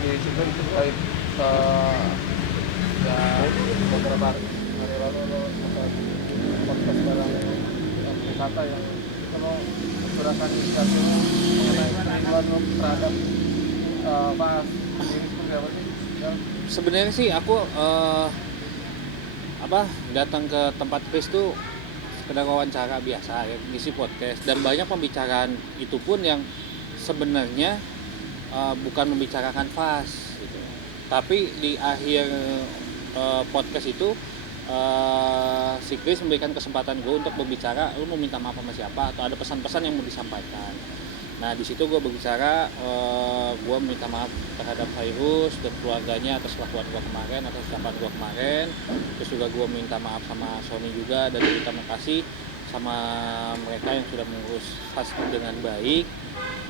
di situ terkait ya beberapa hari lalu lo sempat podcast barang yang kata yang kalau mencurahkan inisiasi lo mengenai kerinduan lo terhadap Mas sendiri seperti apa sih? Ya. Sebenarnya sih aku datang ke tempat Chris tuh sekedar wawancara biasa ya, ngisi podcast, dan banyak pembicaraan itu pun yang sebenarnya bukan membicarakan fast gitu. Tapi di akhir podcast itu si Chris memberikan kesempatan gue untuk berbicara, lu mau minta maaf sama siapa atau ada pesan-pesan yang mau disampaikan. Nah di situ gue berbicara, gue minta maaf terhadap Virus dan keluarganya atas kelakuan gue kemarin, atas ucapan gue kemarin. Terus juga gue minta maaf sama Sony juga dan terima kasih sama mereka yang sudah mengurus Fast dengan baik.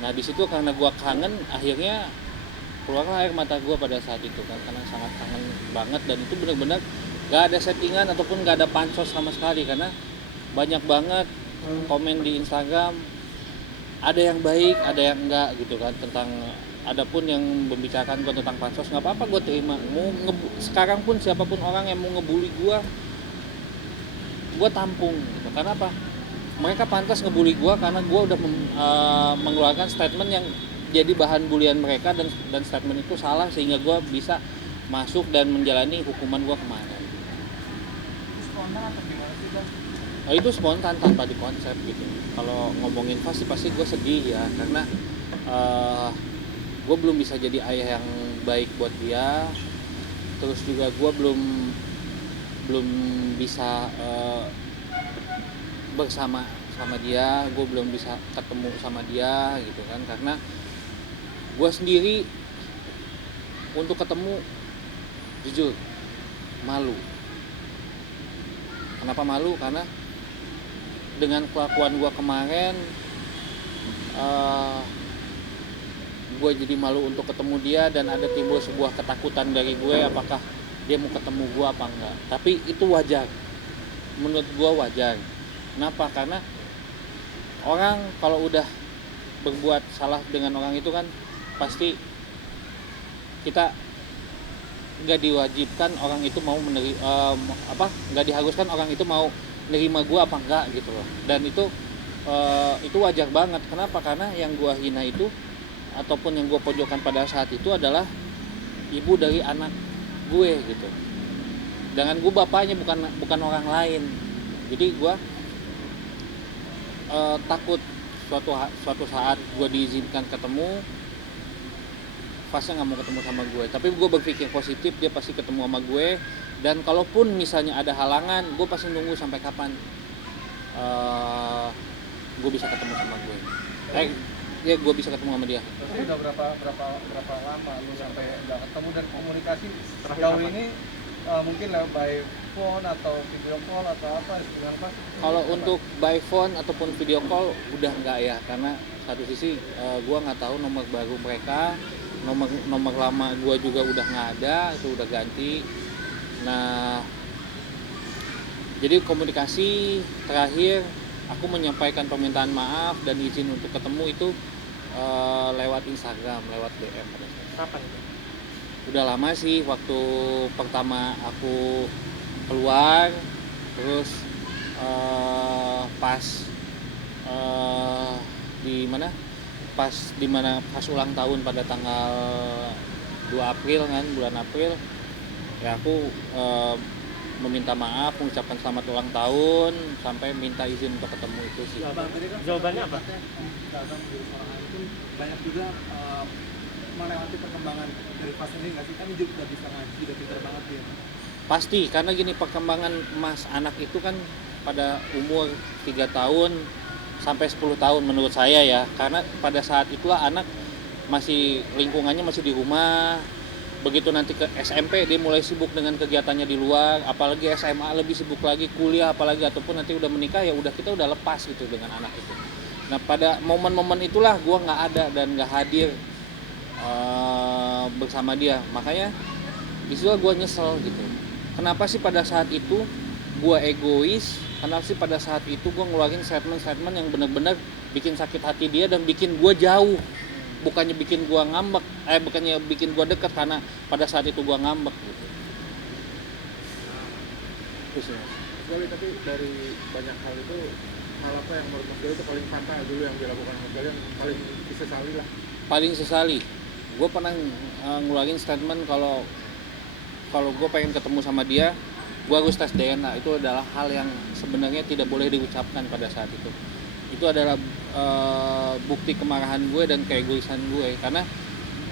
Nah di situ karena gue kangen, akhirnya keluarlah air mata gue pada saat itu kan, karena sangat kangen banget. Dan itu benar-benar gak ada settingan ataupun gak ada pansos sama sekali, karena banyak banget komen di Instagram, ada yang baik, ada yang enggak gitu kan, tentang adapun yang membicarakan gue tentang pansos, nggak apa-apa gue terima. Sekarang pun siapapun orang yang mau ngebully gue tampung gitu. Karena apa? Mereka pantas ngebully gue karena gue udah mengeluarkan statement yang jadi bahan bulian mereka, dan statement itu salah sehingga gue bisa masuk dan menjalani hukuman gue kemarin. Itu spontan atau gimana sih Bang? Nah, itu spontan tanpa dikonsep gitu. Kalau ngomongin pasti gue sedih ya, karena gue belum bisa jadi ayah yang baik buat dia. Terus juga gue belum bisa bersama sama dia, gue belum bisa ketemu sama dia gitu kan, karena gue sendiri untuk ketemu jujur malu. Kenapa malu? Karena dengan kelakuan gue kemarin, gue jadi malu untuk ketemu dia, dan ada timbul sebuah ketakutan dari gue apakah dia mau ketemu gue apa enggak. Tapi itu wajar, menurut gue wajar. Kenapa? Karena orang kalau udah berbuat salah dengan orang itu kan pasti kita nggak diwajibkan orang itu mau nggak diharuskan orang itu mau nerima gue apa enggak gitu loh. Dan itu wajar banget. Kenapa? Karena yang gue hina itu ataupun yang gue pojokkan pada saat itu adalah ibu dari anak gue gitu. Dengan gue bapaknya, bukan orang lain. Jadi gue takut suatu saat gue diizinkan ketemu, Fasnya nggak mau ketemu sama gue. Tapi gue berpikir positif, dia pasti ketemu sama gue. Dan kalaupun misalnya ada halangan, gue pasti nunggu sampai kapan gue bisa ketemu sama gue. Gue bisa ketemu sama dia. Terus udah berapa lama lu sampai nggak ketemu, dan komunikasi sejauh ini mungkin by phone atau video call atau apa dengan Mas? Kalau untuk by phone ataupun video call udah nggak ya, karena satu sisi gue nggak tahu nomor baru mereka, nomor lama gue juga udah nggak ada, itu udah ganti. Nah jadi komunikasi terakhir aku menyampaikan permintaan maaf dan izin untuk ketemu itu lewat Instagram, lewat DM. Kapan itu? Udah lama sih, waktu pertama aku keluar, terus pas pas ulang tahun pada tanggal 2 April kan, bulan April ya, aku meminta maaf, mengucapkan selamat ulang tahun, sampai minta izin untuk ketemu itu sih. Jawabannya apa? Banyak juga melewati perkembangan dari Fast ini nggak sih? Kan juga udah bisa ngaji, udah pintar banget dia. Pasti, karena gini, perkembangan Mas anak itu kan pada umur 3 tahun sampai 10 tahun menurut saya ya. Karena pada saat itulah anak masih lingkungannya masih di rumah. Begitu nanti ke SMP dia mulai sibuk dengan kegiatannya di luar, apalagi SMA lebih sibuk lagi, kuliah apalagi, ataupun nanti udah menikah ya kita udah lepas gitu dengan anak itu. Nah pada momen-momen itulah gue nggak ada dan nggak hadir bersama dia. Makanya disitu gue nyesel gitu. Kenapa sih pada saat itu gue egois? Kenapa sih pada saat itu gue ngeluarin statement yang benar-benar bikin sakit hati dia dan bikin gue jauh bukannya bikin gue ngambek, bukannya bikin gue deket karena pada saat itu gue ngambek gitu. Terus ya. Gali, tapi dari banyak hal itu, hal apa yang menurut Mas Gali itu paling fatal dulu yang dilakukan Mas Gali yang paling disesali lah? Paling sesali, gue pernah ngeluarin statement kalau gue pengen ketemu sama dia, gue harus tes DNA. Itu adalah hal yang sebenarnya tidak boleh diucapkan pada saat itu. Itu adalah bukti kemarahan gue dan keegoisan gue, karena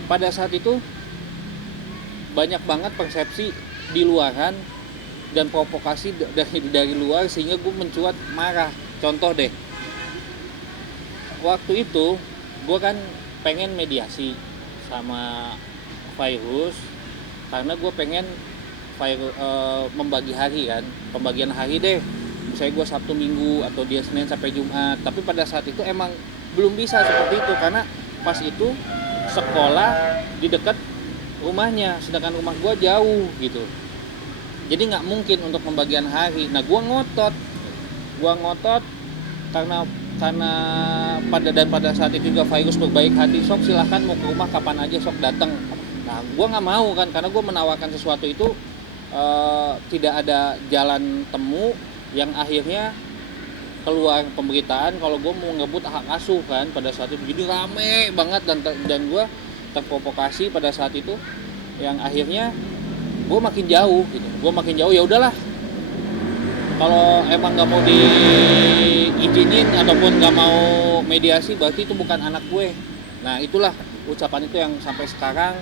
pada saat itu banyak banget persepsi di luaran dan provokasi dari luar sehingga gue mencuat marah. Contoh deh, waktu itu gue kan pengen mediasi sama Virus karena gue pengen membagi hari kan, pembagian hari deh, misalnya gue Sabtu Minggu atau dia Senin sampai Jumat. Tapi pada saat itu emang belum bisa seperti itu karena pas itu sekolah di dekat rumahnya, sedangkan rumah gue jauh gitu. Jadi nggak mungkin untuk pembagian hari. Nah, gue ngotot karena pada saat itu juga Virus berbaik hati, sok silahkan mau ke rumah kapan aja, sok datang. Nah, gue nggak mau kan, karena gue menawarkan sesuatu itu tidak ada jalan temu yang akhirnya keluar pemberitaan kalau gue mau ngebut hak asuh kan pada saat itu. Jadi rame banget dan gue terprovokasi pada saat itu yang akhirnya gue makin jauh gitu. Ya udahlah, kalau emang nggak mau diizinin ataupun nggak mau mediasi berarti itu bukan anak gue. Nah, itulah ucapan itu yang sampai sekarang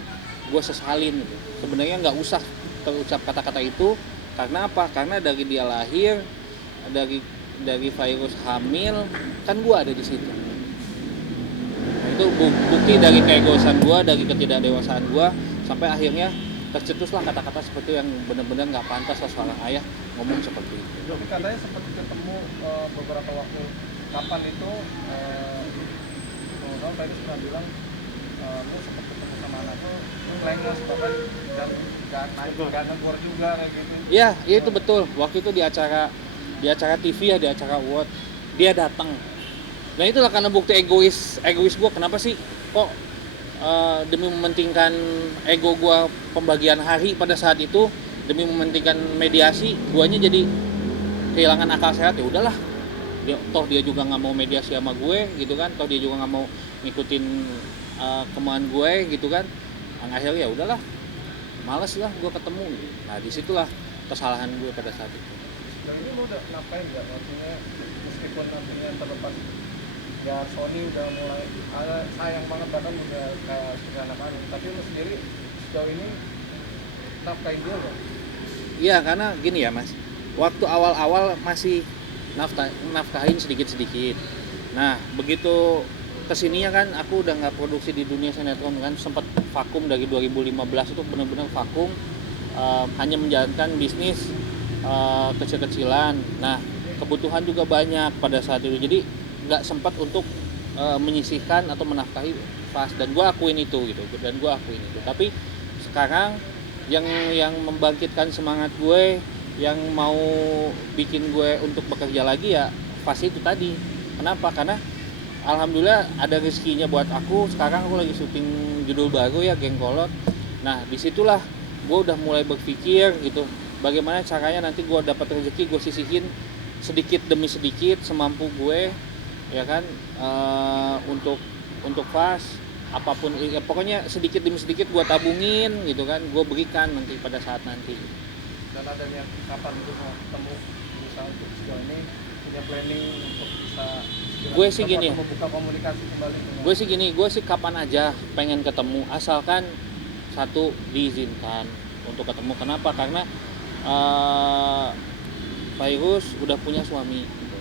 gue sesalin gitu. Sebenarnya nggak usah terucap kata-kata itu. Karena apa? Karena dari dia lahir, dari Virus hamil, kan gue ada di situ. Nah, itu bukti dari keegoisan gue, dari ketidakdewasaan gue, sampai akhirnya tercetuslah kata-kata seperti yang benar-benar nggak pantas lah seorang ayah ngomong seperti itu. Tapi katanya seperti ketemu beberapa waktu kapan itu, kamu tadi pernah bilang lu sempat ketemu sama anak lu lengos bahkan dan gak negor juga kayak gitu. Iya itu betul. Waktu itu di acara TV ya, di acara award dia datang. Nah itulah karena bukti egois gue. Kenapa sih kok demi mementingkan ego gue pembagian hari pada saat itu, demi mementingkan mediasi, guanya jadi kehilangan akal sehat. Ya udahlah, dia juga nggak mau mediasi sama gue gitu kan, dia juga nggak mau ngikutin kemauan gue gitu kan. Akhirnya ya udahlah, males lah gue ketemu. Nah disitulah kesalahan gue pada saat itu. Dan ini lu udah ngapain nggak, maksudnya meskipun nantinya terlepas ya Sony udah mulai sayang banget bahkan udah kayak anak-anak, tapi lu sendiri sejauh ini nafkahin dia nggak? Iya, karena gini ya mas, waktu awal-awal masih nafkahin sedikit-sedikit. Nah begitu kesininya kan aku udah nggak produksi di dunia sinetron kan, sempat vakum dari 2015 itu benar-benar vakum, hanya menjalankan bisnis kecil-kecilan. Nah kebutuhan juga banyak pada saat itu, jadi nggak sempat untuk menyisihkan atau menafkahi Fas, dan gue akuin itu gitu. Tapi sekarang yang membangkitkan semangat gue, yang mau bikin gue untuk bekerja lagi ya Fas itu tadi. Kenapa? Karena alhamdulillah ada rezekinya buat aku. Sekarang aku lagi syuting judul baru ya, Geng Kolot. Nah disitulah gue udah mulai berpikir gitu, bagaimana caranya nanti gue dapat rezeki, gue sisihin sedikit demi sedikit semampu gue ya kan, untuk Fas apapun ya, pokoknya sedikit demi sedikit gue tabungin gitu kan, gue berikan nanti pada saat nanti. Dan adanya kapan itu mau ketemu, misalnya untuk sejauh ini punya planning untuk bisa gue sih gini, membuka komunikasi kembali dengan... gue sih kapan aja pengen ketemu, asalkan satu diizinkan untuk ketemu. Kenapa? Karena Virus udah punya suami gitu.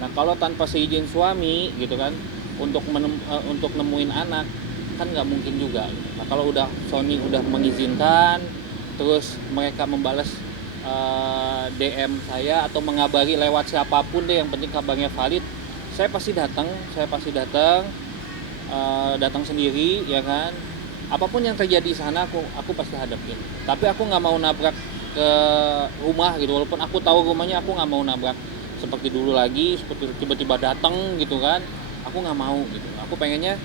Nah kalau tanpa seizin suami gitu kan, untuk nemuin anak kan nggak mungkin juga. Nah kalau udah Sony udah mengizinkan, terus mereka membalas DM saya atau mengabari lewat siapapun deh, yang penting kabarnya valid, saya pasti datang datang sendiri ya kan. Apapun yang terjadi di sana aku pasti hadapin. Tapi aku nggak mau nabrak ke rumah gitu, walaupun aku tahu rumahnya, aku nggak mau nabrak seperti dulu lagi, seperti tiba-tiba datang gitu kan. Aku nggak mau gitu. Aku pengennya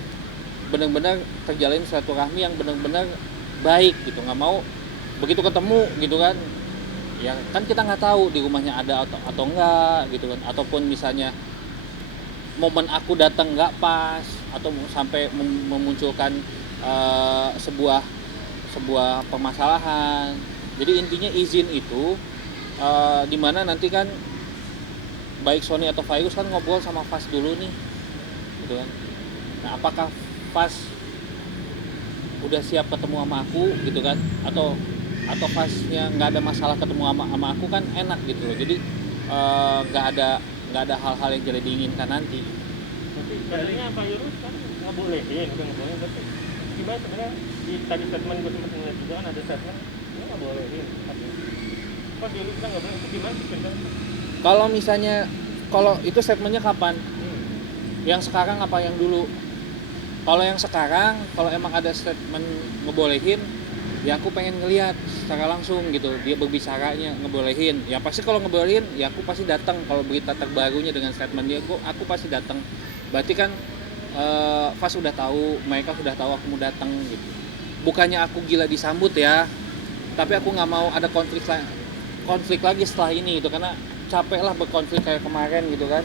benar-benar terjalin silaturahmi yang benar-benar baik gitu, nggak mau begitu ketemu gitu kan, ya kan kita nggak tahu di rumahnya ada atau enggak gitu kan, ataupun misalnya momen aku datang nggak pas atau sampai memunculkan sebuah sebuah permasalahan. Jadi intinya izin itu dimana nanti kan baik Sony atau Virus kan ngobrol sama Fas dulu nih gitu kan. Nah apakah Fas udah siap ketemu sama aku gitu kan, atau Fasnya nggak ada masalah ketemu sama aku kan enak gitu loh. Jadi nggak ada hal-hal yang tidak diinginkan nanti. Tapi sebenarnya Pak Yurus kan nggak bolehin, udah nggak boleh. Tapi gimana sebenarnya di tadi statement gue sempat ngeliat juga kan ada statement ini nggak bolehin. Tapi kok di kita nggak boleh, itu gimana sih sebenarnya? Kalau misalnya kalau itu statementnya kapan? Yang sekarang apa yang dulu? Kalau yang sekarang, kalau emang ada statement ngebolehin, ya aku pengen ngelihat secara langsung gitu dia berbicaranya ngebolehin. Ya pasti kalau ngebolehin, ya aku pasti datang. Kalau berita terbarunya dengan statement dia, aku pasti datang. Berarti kan Fas sudah tahu, mereka sudah tahu aku mau datang gitu. Bukannya aku gila disambut ya, tapi aku nggak mau ada konflik lagi setelah ini gitu, karena capek lah berkonflik kayak kemarin gitu kan.